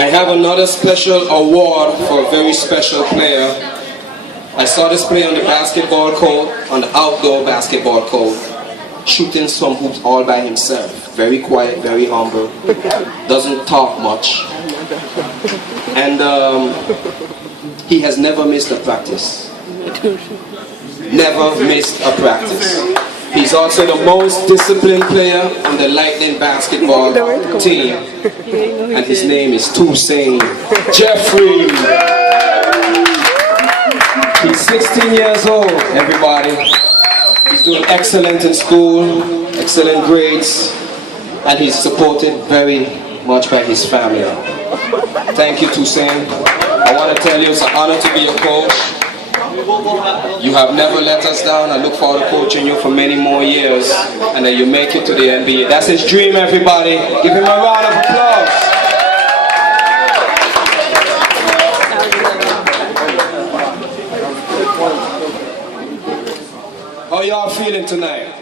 I have another special award for a very special player. I saw this player on the basketball court, on the outdoor basketball court, shooting some hoops all by himself. Very quiet, very humble, doesn't talk much. And he has never missed a practice. Never missed a practice. He's also the most disciplined player on the Lightning basketball team. And his name is Tousain Jeffrey. He's 16 years old, everybody. He's doing excellent in school, excellent grades, and he's supported very much by his family. Thank you, Tousain. I want to tell you it's an honor to be your coach. You have never let us down. I look forward to coaching you for many more years, and then you make it to the NBA. That's his dream, everybody. Give him a round of applause. How y'all feeling tonight?